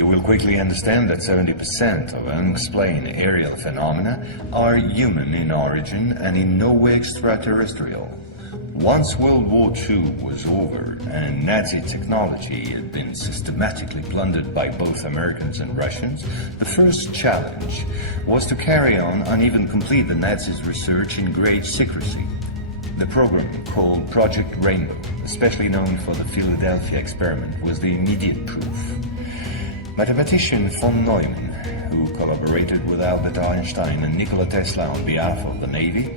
You will quickly understand that 70% of unexplained aerial phenomena are human in origin and in no way extraterrestrial. Once World War II was over and Nazi technology had been systematically plundered by both Americans and Russians, the first challenge was to carry on and even complete the Nazis' research in great secrecy. The program, called Project Rainbow, especially known for the Philadelphia experiment, was the immediate proof. Mathematician von Neumann, who collaborated with Albert Einstein and Nikola Tesla on behalf of the Navy,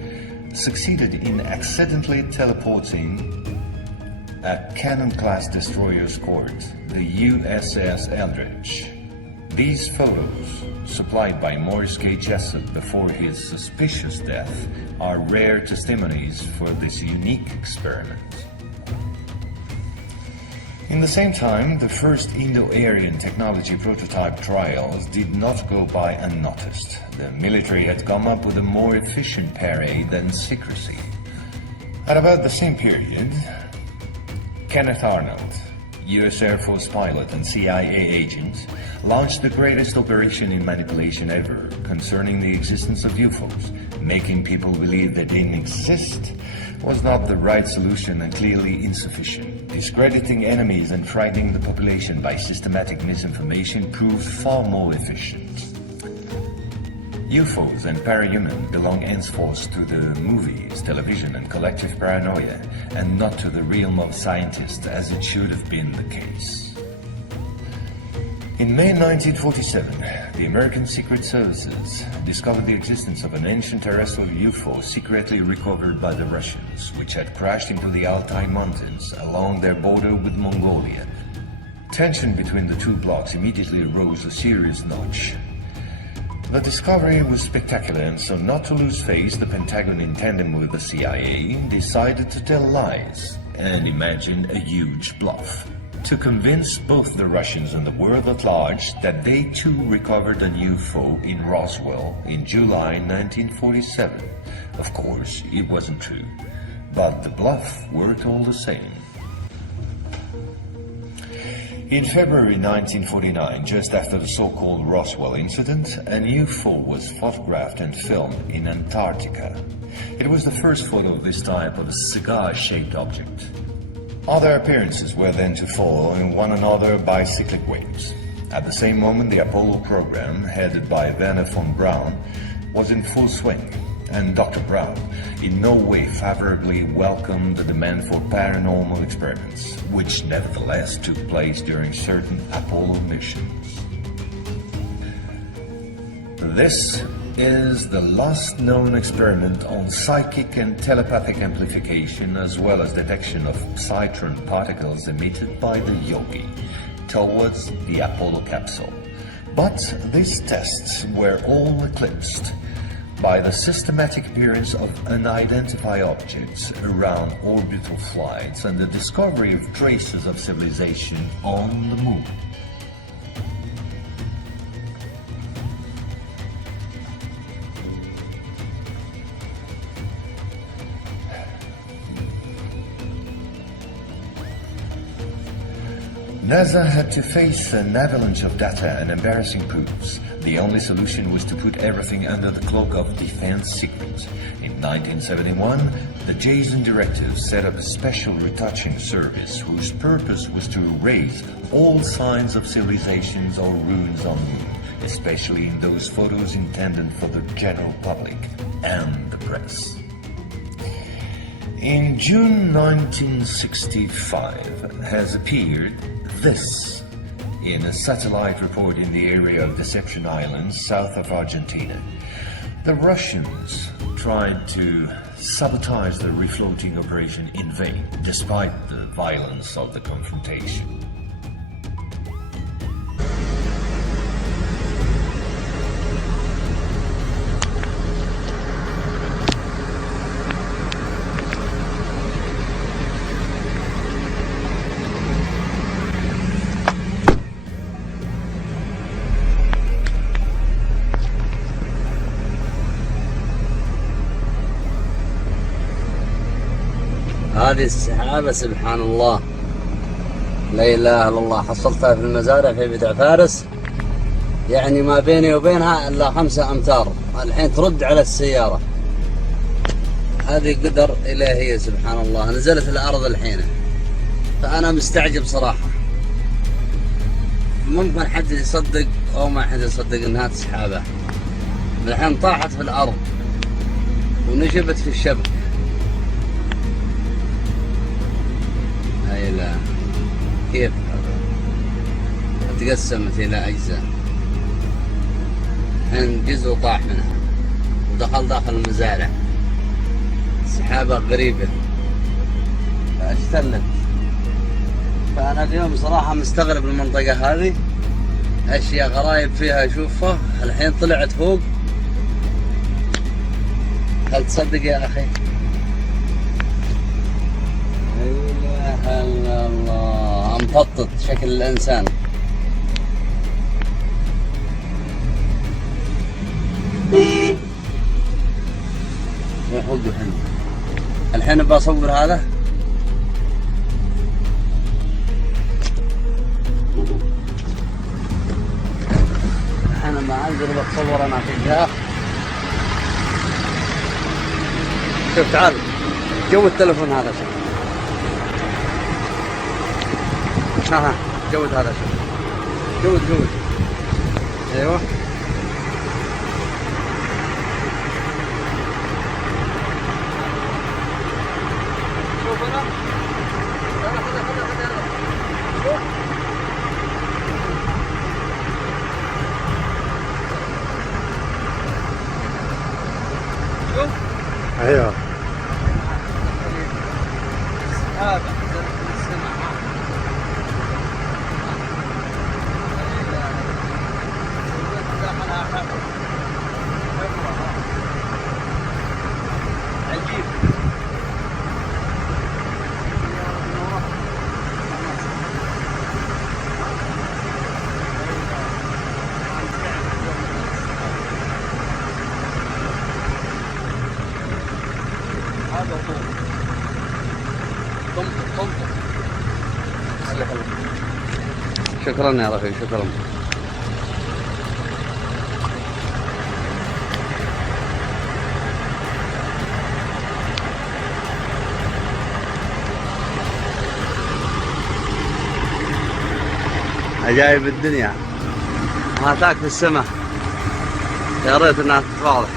succeeded in accidentally teleporting a cannon-class destroyer escort, the USS Eldridge. These photos, supplied by Morris K. Jessup before his suspicious death, are rare testimonies for this unique experiment. In the same time, the first Indo-Aryan technology prototype trials did not go by unnoticed. The military had come up with a more efficient parry than secrecy. At about the same period, Kenneth Arnold, US Air Force pilot and CIA agent, launched the greatest operation in manipulation ever concerning the existence of UFOs. Making people believe they didn't exist was not the right solution and clearly insufficient. Discrediting enemies and frightening the population by systematic misinformation proved far more efficient. UFOs and parahuman belong henceforth to the movies, television and collective paranoia, and not to the realm of scientists as it should have been the case. In May 1947, the American Secret Services discovered the existence of an ancient terrestrial UFO secretly recovered by the Russians, which had crashed into the Altai Mountains along their border with Mongolia. Tension between the two blocs immediately rose a serious notch. The discovery was spectacular, and so not to lose face, the Pentagon, in tandem with the CIA, decided to tell lies and imagine a huge bluff to convince both the Russians and the world at large that they too recovered a UFO in Roswell in July 1947. Of course, it wasn't true, but the bluff worked all the same. In February 1949, just after the so-called Roswell incident, an UFO was photographed and filmed in Antarctica. It was the first photo of this type of a cigar-shaped object. Other appearances were then to follow in one another by cyclic waves. At the same moment, the Apollo program, headed by Werner von Braun, was in full swing, and Dr. Braun in no way favorably welcomed the demand for paranormal experiments, which nevertheless took place during certain Apollo missions. This is the last known experiment on psychic and telepathic amplification, as well as detection of psytron particles emitted by the yogi towards the Apollo capsule. But these tests were all eclipsed by the systematic appearance of unidentified objects around orbital flights and the discovery of traces of civilization on the moon. NASA had to face an avalanche of data and embarrassing proofs. The only solution was to put everything under the cloak of defense secret. In 1971, the Jason Directive set up a special retouching service whose purpose was to erase all signs of civilizations or ruins on the moon, especially in those photos intended for the general public and the press. In June 1965 has appeared this in a satellite report in the area of Deception Islands, south of Argentina. The Russians tried to sabotage the refloating operation in vain, despite the violence of the confrontation. هذه السحابة سبحان الله، لا إله إلا الله، حصلتها في المزارع في بدع فارس. يعني ما بيني وبينها إلا 5 أمتار. الحين ترد على السيارة. هذه قدر إلهية سبحان الله. نزلت الأرض الحين، فأنا مستعجب صراحة. ممكن حد يصدق أو ما حد يصدق إنها سحابة. الحين طاحت في الأرض ونشبت في الشبك. هاي لا كيف تقسمت إلى أجزاء. الحين جزء طاح منها ودخل داخل المزارع. سحابة غريبة اشتلت. فأنا اليوم صراحة مستغرب المنطقة هذه، أشياء غرايب فيها أشوفها. الحين طلعت فوق. هل تصدق يا أخي؟ لا إله إلا الله. مططط شكل الإنسان. يحوق الحين بصور هذا. أنا ما أقدر بتصور أنا في الجهة. شوف تعال جو التلفون هذا. شوف ها جود هذا. شوف جود. أيوه شوف أنا. شوف شوف. ايوه هذا عجيب. هذا طمطم. شكرا يا رفيق شكرا. عجائب الدنيا ما تاك في السماء. يا ريت انها تتواضح.